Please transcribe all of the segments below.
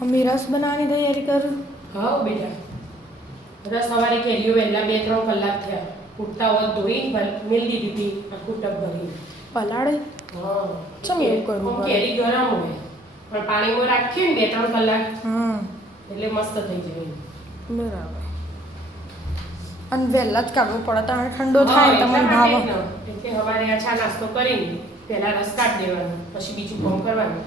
Mummy રસ બનાવવાની તૈયારી કરું. હા બેટા, રસ સવારે કેરીઓ વહેલા 2-3 કલાક થયા. ફૂટતા હોત ધોઈ મેલ દીધી હતી આખું ટબ ભરી. પલાળે હા ચમ એવું કરવું પડે? કેરી ગરમ હોય પણ પાણીમાં રાખીએ ને 2-3 કલાક એટલે મસ્ત થઈ જાય. બરાબર. અને વહેલા જ કાઢવું પડે તો ઠંડો થાય તમને ભાવ. એટલે સવારે આ ચા નાસ્તો કરીને પહેલા રસ કાઢી દેવાનો, પછી બીજું કામ કરવાનું.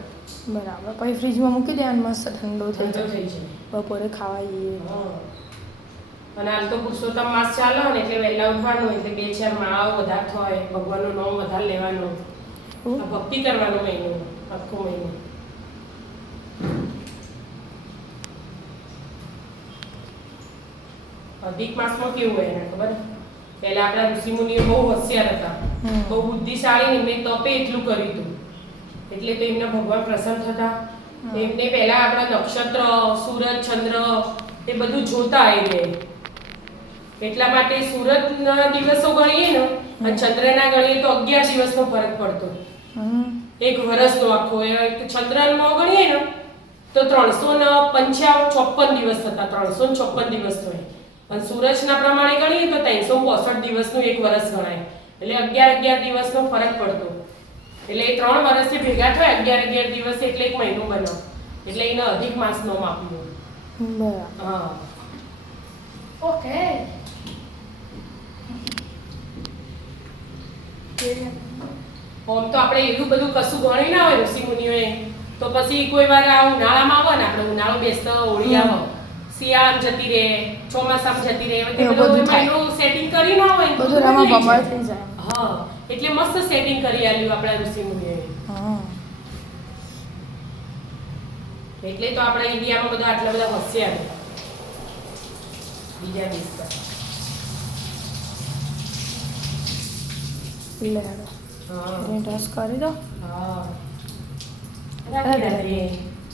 બરાબર. પછી ફ્રીજમાં મૂકી દેવાનું, મસ્ત ઠંડો થઈ ઠંડો જાય. થઈ જાય. બપોરે ખાવા જઈએ. અને હાલ તો પુરુષોત્તમ માસ ચાલે ને એટલે વહેલા ઉઠવાનું, એટલે 2-4 માળાઓ વધારે થાય, ભગવાનનું નામ વધારે લેવાનું, આ ભક્તિ કરવાનો મહિનો, આખો મહિનો. અધિક માસમાં કેવું હોય એને ખબર? પહેલા આપણા ઋષિમુનિઓ બહુ હોશિયાર હતા, બહુ બુદ્ધિશાળી, એમને તપે એટલું કર્યું હતું એટલે તો એમના ભગવાન પ્રસન્ન થતા. એમને પહેલા આપણા નક્ષત્ર, સૂરજ, ચંદ્ર એ બધું જોતા એટલે એટલા માટે સૂરજના દિવસો ગણીએ ને અને ચંદ્રના ગણીએ તો 11 દિવસનો ફરક પડતો. એક વર્ષનો આખો ચંદ્રનો ગણીએ ને તો 355 દિવસ થતા, 356 દિવસ થાય. અને સૂરજના પ્રમાણે ગણીએ તો 365 દિવસનું એક વર્ષ ગણાય. એટલે 11 દિવસનો ફરક પડતો. એટલે એ 3 વર્ષથી ભેગા થાય 11 દિવસ એટલે એક મહિનો બન્યો. એટલે એને અધિક માસનો આપ્યો. બરાબર. હા. ઓકે. આમ તો આપણે એવું બધું કશું ગણી ના હોય ઋષિમુનિઓએ, તો પછી કોઈ વાર આ ઉનાળામાં આવે ને, આપણે ઉનાળો બેસતો હોળી આવે, શિયાળામાં જતી રહે, ચોમાસામાં જતી રહે, એટલે બધું મહિનો સેટિંગ કરી ના હોય બધું રામાં બમણ થઈ જાય. હા, એટલે મસ્ત સેટિંગ કરી આલ્યું આપણા ઋષિમુનિઓએ. એટલે તો આપણા ઇન્ડિયામાં બધા આટલા બધા હોશિયાર હતા બીજા દેશ કરતા. લેડો. રસ કરી દો. હા. રાધે રાધે.